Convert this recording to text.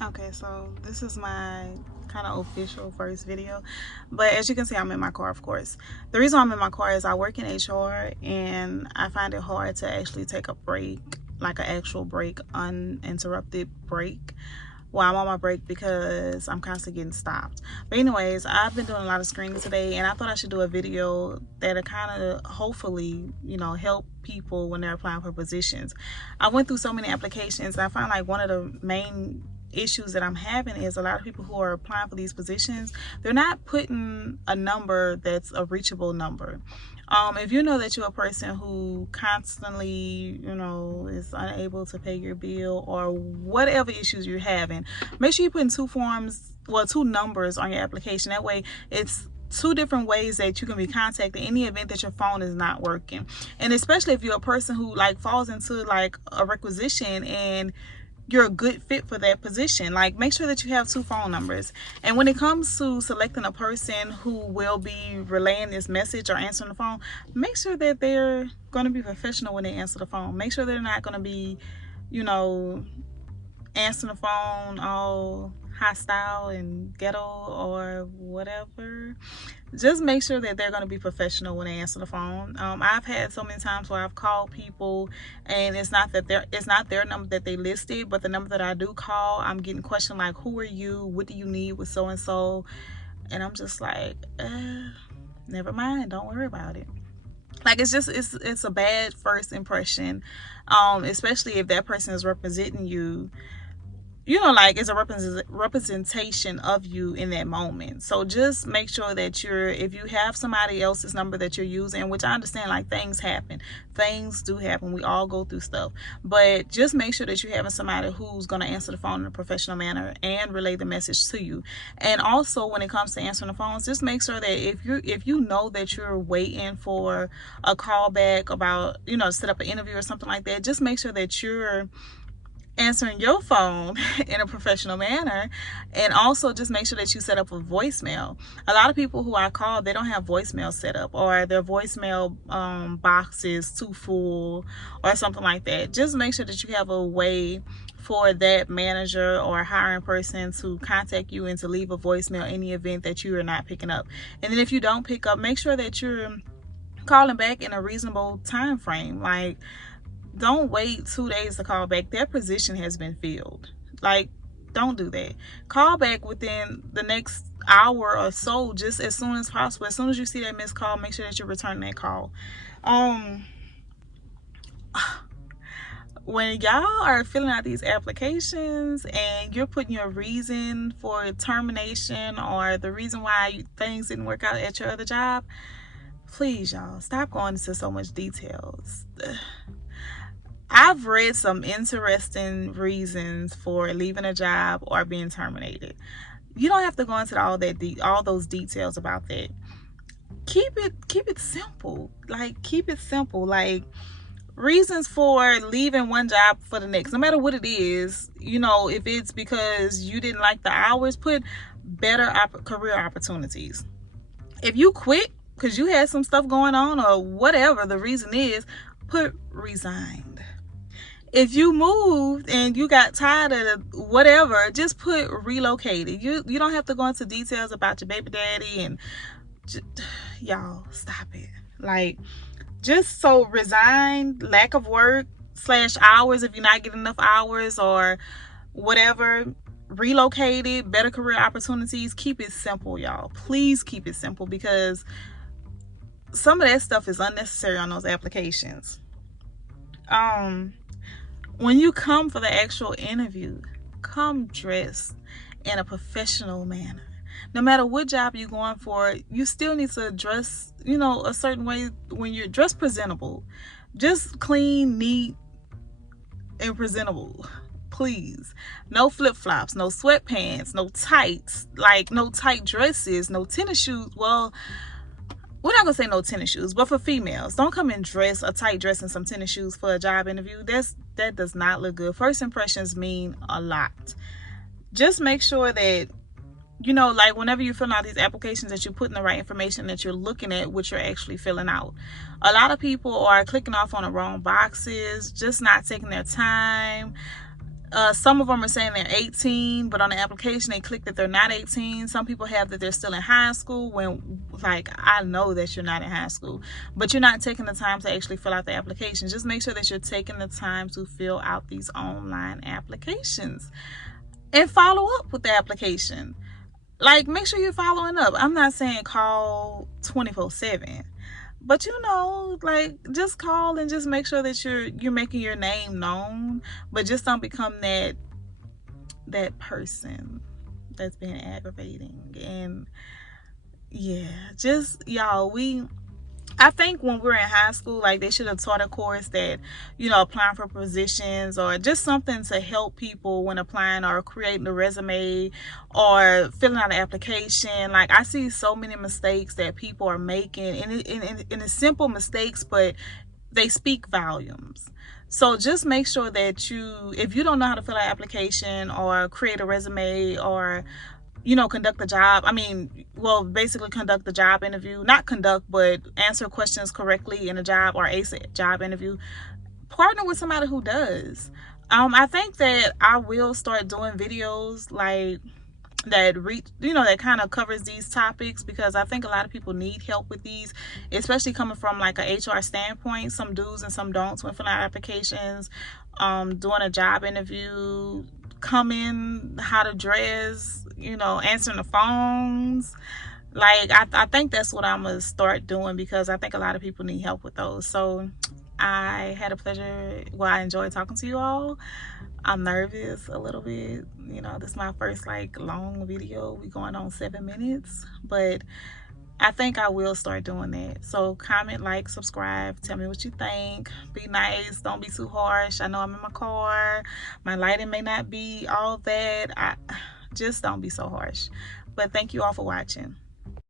Okay, so this is my kind of official first video, but as you can see, I'm in my car, of course. The reason I'm in my car is I work in HR and I find it hard to actually take a break, like an actual break, uninterrupted break, while I'm on my break because I'm constantly getting stopped. But anyways, I've been doing a lot of screening today and I thought I should do a video that'll kind of hopefully, help people when they're applying for positions. I went through so many applications and I find like one of the main issues that I'm having is a lot of people who are applying for these positions, they're not putting a number that's a reachable number. If you know that you're a person who constantly, is unable to pay your bill or whatever issues you're having, make sure you put in two numbers on your application. That way it's two different ways that you can be contacted in the event that your phone is not working. And especially if you're a person who like falls into like a requisition and you're a good fit for that position, like make sure that you have two phone numbers. And when it comes to selecting a person who will be relaying this message or answering the phone, make sure that they're going to be professional when they answer the phone. Make sure they're not going to be, answering the phone all hostile and ghetto or whatever. Just make sure that they're going to be professional when they answer the phone. I've had so many times where I've called people and it's not their number that they listed, but the number that I do call, I'm getting questioned like, who are you, what do you need with so and so, and I'm just like, never mind, don't worry about it. Like it's a bad first impression, especially if that person is representing you, like it's a representation of you in that moment. So just make sure that if you have somebody else's number that you're using, which I understand, like things do happen, we all go through stuff, but just make sure that you're having somebody who's going to answer the phone in a professional manner and relay the message to you. And also when it comes to answering the phones, just make sure that if you know that you're waiting for a call back about, set up an interview or something like that, just make sure that you're answering your phone in a professional manner. And also just make sure that you set up a voicemail. A lot of people who I call, they don't have voicemail set up, or their voicemail box is too full or something like that. Just make sure that you have a way for that manager or hiring person to contact you and to leave a voicemail in the event that you are not picking up. And then if you don't pick up, make sure that you're calling back in a reasonable time frame. Like, don't wait 2 days to call back. Their position has been filled. Like, don't do that. Call back within the next hour or so, just as soon as possible. As soon as you see that missed call, make sure that you're returning that call. When y'all are filling out these applications and you're putting your reason for termination or the reason why things didn't work out at your other job, please, y'all, stop going into so much details. I've read some interesting reasons for leaving a job or being terminated. You don't have to go into all those details about that. Keep it simple. Like, keep it simple. Like, reasons for leaving one job for the next, no matter what it is. If it's because you didn't like the hours, put better career opportunities. If you quit because you had some stuff going on or whatever the reason is, put resigned. If you moved and you got tired of whatever, just put relocated. You don't have to go into details about your baby daddy and y'all, stop it. Like, just so resigned, lack of work / hours if you're not getting enough hours or whatever, relocated, better career opportunities. Keep it simple, y'all. Please keep it simple, because some of that stuff is unnecessary on those applications. When you come for the actual interview, come dressed in a professional manner. No matter what job you're going for, you still need to dress, a certain way. When you're dressed presentable, just clean, neat, and presentable. Please. No flip-flops, no sweatpants, no tights, like no tight dresses, no tennis shoes. Well, we're not gonna say no tennis shoes, but for females, don't come and dress a tight dress and some tennis shoes for a job interview. That does not look good. First impressions mean a lot. Just make sure that, like whenever you fill out these applications, that you're putting the right information, that you're looking at what you're actually filling out. A lot of people are clicking off on the wrong boxes, just not taking their time. Some of them are saying they're 18, but on the application they click that they're not 18. Some people have that they're still in high school, when, like, I know that you're not in high school, but you're not taking the time to actually fill out the application. Just make sure that you're taking the time to fill out these online applications and follow up with the application. Like, make sure you're following up. I'm not saying call 24/7, but you know, like, just call and just make sure that you're making your name known, but just don't become that person that's being aggravating. And yeah, just y'all, I think when we're in high school, like, they should have taught a course that, you know, applying for positions, or just something to help people when applying, or creating a resume, or filling out an application. Like, I see so many mistakes that people are making, and it's simple mistakes, but they speak volumes. So just make sure that if you don't know how to fill out an application, or create a resume, or, you know, conduct the job. I mean, well, basically conduct the job interview. Not conduct, but answer questions correctly in a job or a job interview. Partner with somebody who does. I think that I will start doing videos like that that kind of covers these topics, because I think a lot of people need help with these, especially coming from like a HR standpoint. Some do's and some don'ts when filling out applications, doing a job interview, how to dress, you know, answering the phones. Like, I think that's what I'm gonna start doing, because I think a lot of people need help with those. So I had a pleasure. Well, I enjoyed talking to you all. I'm nervous a little bit. You know, this is my first like long video. We going on 7 minutes, but I think I will start doing that. So comment, like, subscribe, tell me what you think. Be nice, don't be too harsh. I know I'm in my car, my lighting may not be all that. Just don't be so harsh. But thank you all for watching.